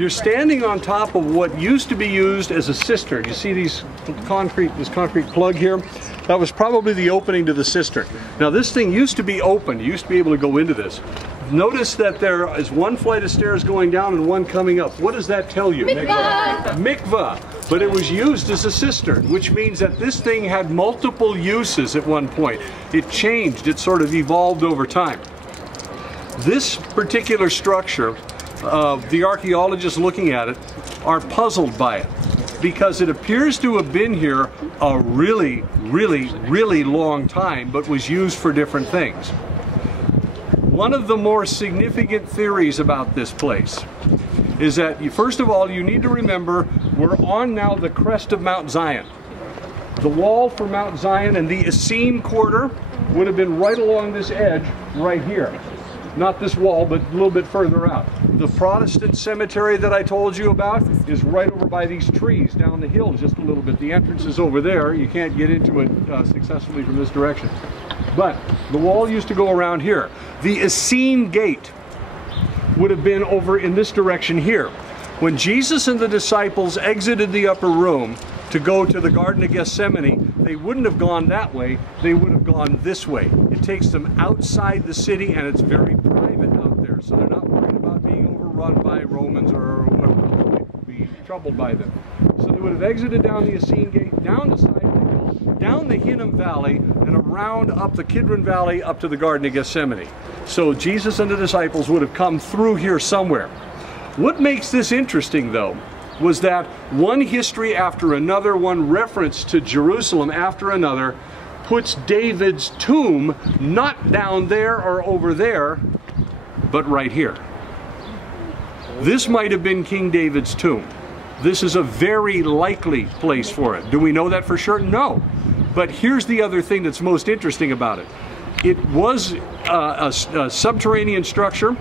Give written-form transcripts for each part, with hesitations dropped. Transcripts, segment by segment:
You're standing on top of what used to be used as a cistern. You see this concrete plug here? That was probably the opening to the cistern. Now this thing used to be open. You used to be able to go into this. Notice that there is one flight of stairs going down and one coming up. What does that tell you? Mikveh! Mikveh. But it was used as a cistern, which means that this thing had multiple uses at one point. It changed. It sort of evolved over time. This particular structure, the archaeologists looking at it are puzzled by it because it appears to have been here a really, really long time, but was used for different things. One of the more significant theories about this place is that, first of all, you need to remember we're on now the crest of Mount Zion. The wall for Mount Zion and the Essene quarter would have been right along this edge right here. Not this wall, but a little bit further out. The Protestant cemetery that I told you about is right over by these trees down the hill just a little bit. The entrance is over there. You can't get into it successfully from this direction. But the wall used to go around here. The Essene gate would have been over in this direction here. When Jesus and the disciples exited the upper room to go to the Garden of Gethsemane, they wouldn't have gone that way, they would have gone this way. It takes them outside the city and it's very private out there, so they're not worried about being overrun by Romans or whoever might be troubled by them. So they would have exited down the Essene gate, down the side of the hill, down the Hinnom Valley, and around up the Kidron Valley up to the Garden of Gethsemane. So Jesus and the disciples would have come through here somewhere. What makes this interesting, though, was that one history after another, one reference to Jerusalem after another, puts David's tomb not down there or over there, but right here. This might have been King David's tomb. This is a very likely place for it. Do we know that for sure? No. But here's the other thing that's most interesting about it. It was a subterranean structure.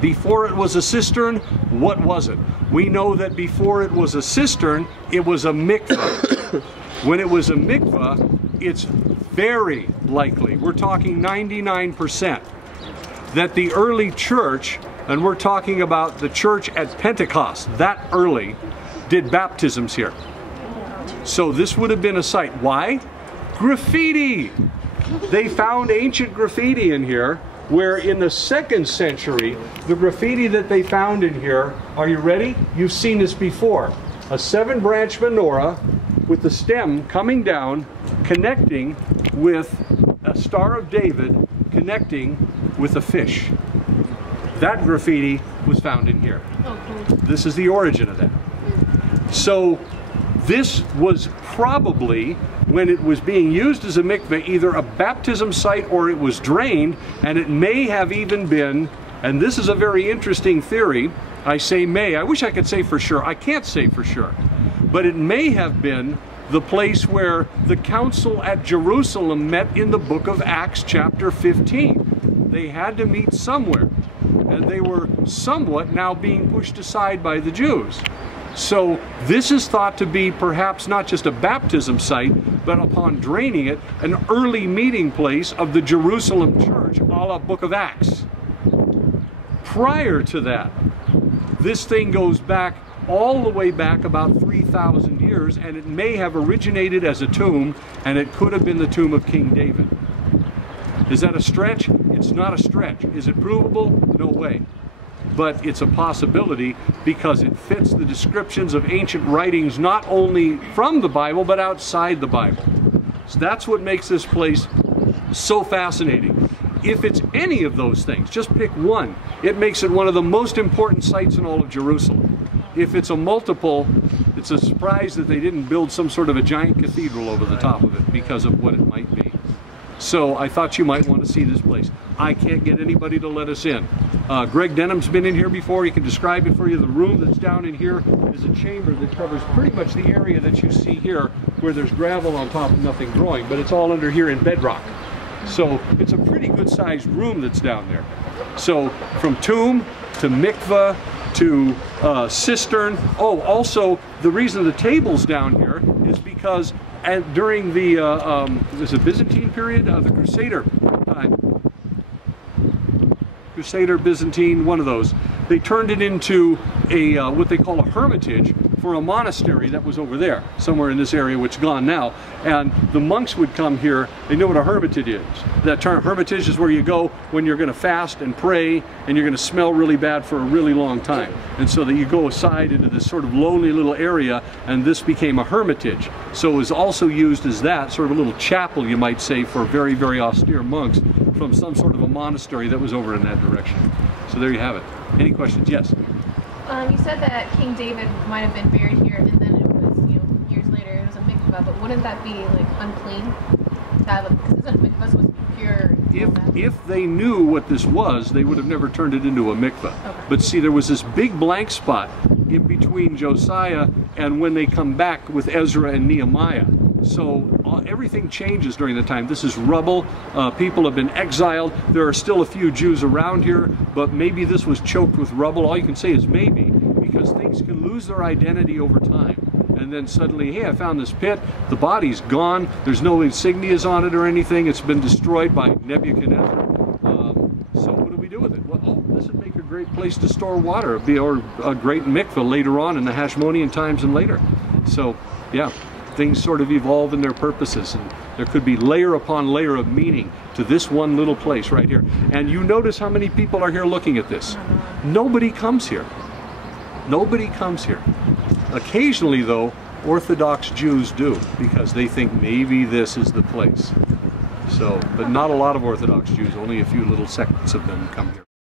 Before it was a cistern, what was it? We know that before it was a cistern, it was a mikveh. When it was a mikveh, it's very likely, we're talking 99%, that the early church, and we're talking about the church at Pentecost, that early, did baptisms here. So this would have been a site. Why? Graffiti! They found ancient graffiti in here, where in the 2nd century, the graffiti that they found in here, are you ready? You've seen this before. A 7-branch menorah with the stem coming down, connecting with a Star of David, connecting with a fish. That graffiti was found in here. This is the origin of that. So this was probably, when it was being used as a mikveh, either a baptism site or it was drained, and it may have even been, and this is a very interesting theory, I say may, I wish I could say for sure, I can't say for sure, but it may have been the place where the council at Jerusalem met in the book of Acts chapter 15. They had to meet somewhere, and they were somewhat now being pushed aside by the Jews. So this is thought to be perhaps not just a baptism site, but upon draining it, an early meeting place of the Jerusalem church, a la Book of Acts. Prior to that, this thing goes back all the way back about 3,000 years, and it may have originated as a tomb, and it could have been the tomb of King David. Is that a stretch? It's not a stretch. Is it provable? No way. But it's a possibility because it fits the descriptions of ancient writings not only from the Bible but outside the Bible. So that's what makes this place so fascinating. If it's any of those things, just pick one, it makes it one of the most important sites in all of Jerusalem. If it's a multiple, it's a surprise that they didn't build some sort of a giant cathedral over the top of it because of what it might be. So I thought you might want to see this place. I can't get anybody to let us in. Greg Denham's been in here before. He can describe it for you. The room that's down in here is a chamber that covers pretty much the area that you see here where there's gravel on top and nothing growing, but it's all under here in bedrock. So it's a pretty good sized room that's down there. So from tomb to mikveh to cistern. Oh, also the reason the table's down here is because during the was it Byzantine period, the Crusader time, Crusader, Byzantine, one of those, they turned it into what they call a hermitage for a monastery that was over there, somewhere in this area, which is gone now. And the monks would come here. They know what a hermitage is. That term hermitage is where you go when you're going to fast and pray, and you're going to smell really bad for a really long time. And so that you go aside into this sort of lonely little area, and this became a hermitage. So it was also used as that, sort of a little chapel, you might say, for very, very austere monks from some sort of a monastery that was over in that direction. So there you have it. Any questions? Yes? You said that King David might have been buried here, and then it was, years later, it was a mikveh, but wouldn't that be, like, unclean? Because isn't mikveh supposed to be pure? If they knew what this was, they would have never turned it into a mikveh. Okay. But see, there was this big blank spot in between Josiah and when they come back with Ezra and Nehemiah. So everything changes during the time. This is rubble. People have been exiled. There are still a few Jews around here, but maybe this was choked with rubble. All you can say is maybe, because things can lose their identity over time. And then suddenly, hey, I found this pit. The body's gone. There's no insignias on it or anything. It's been destroyed by Nebuchadnezzar. So what do we do with it? Well, oh, this would make a great place to store water, or a great mikveh later on in the Hashmonean times and later. So, yeah. Things sort of evolve in their purposes, and there could be layer upon layer of meaning to this one little place right here. And you notice how many people are here looking at this. Nobody comes here. Nobody comes here. Occasionally, though, Orthodox Jews do, because they think maybe this is the place. So, but not a lot of Orthodox Jews, only a few little sects of them come here.